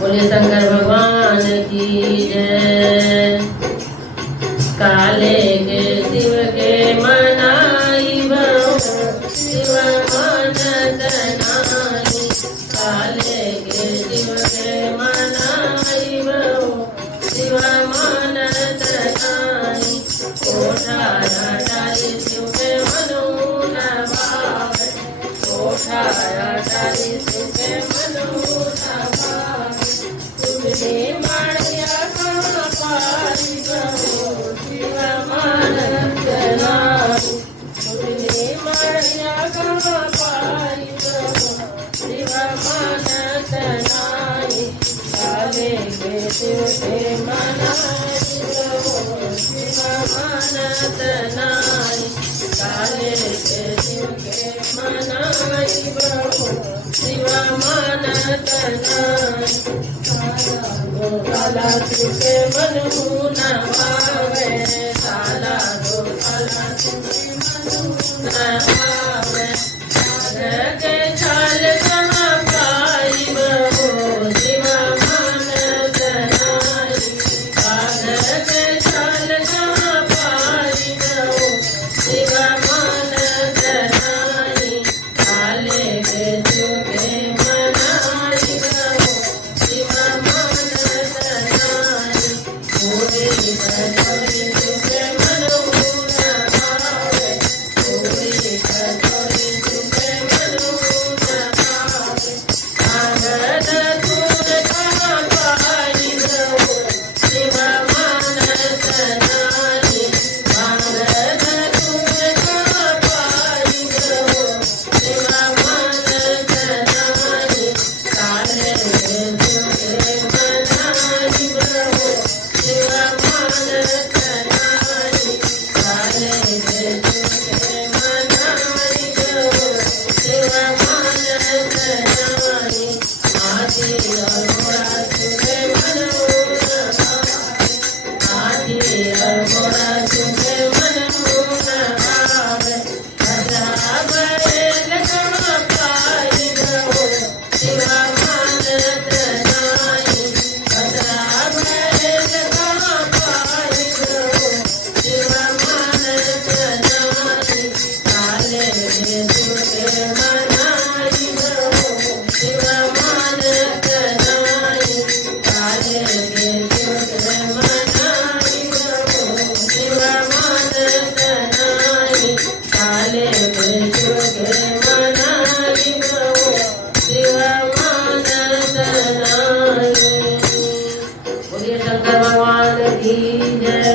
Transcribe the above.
बोले शंकर भगवान की जय। काले के शिव के मनाई शिव मानत नाई। काले के शिव के मनाई शिव मानत नाई। कोठाया डाली शिव के मनु न भावे। कोठाया डाली शिव के मनु न भावे। तुमने माया कहाँ पाई शिव मानत नाई। तुमने माया कहाँ पाई शिव मानत नाई। काले के शिव के मनाई शिव मानत नाई। काले के शिव के मनाई शिव मानत नाई। काला शिव के मनु न भावे। काला दो काला शिव के मनु न भावे। के छाल कहाँ पाई शिव मानत नाई। के छाल कहाँ पाई शिव मानत नाई। काले के शिव के मनाई शिव मानत नाई। पूरी कटोरी शिव के मनु न भावे। पूरी कटोरी शिव के मनु न भावे। आंगन दूर कहाँ पाई शिव मानत नाई। आंगन दूर कहाँ पाई शिव मानत नाई। काले के शिव के मनाई शिव मानत नाई। काले के शिव के मनाई शिव मानत नाई। हाथी और घोड़ा शिव के मनु न भावे। हाथी और घोड़ा शिव के मनु न भावे। भद्रा बैल कहाँ पाई शिव मानत नाई। भद्रा बैल कहाँ पाई शिव मानत नाई। काले के शिव के मनाई शिव मानत नाई। काले के शिव के मनाई शिव मानत नाई। काले के शिव के मनाई शिव मानत नाई। बोलिए शंकर भगवान की जय।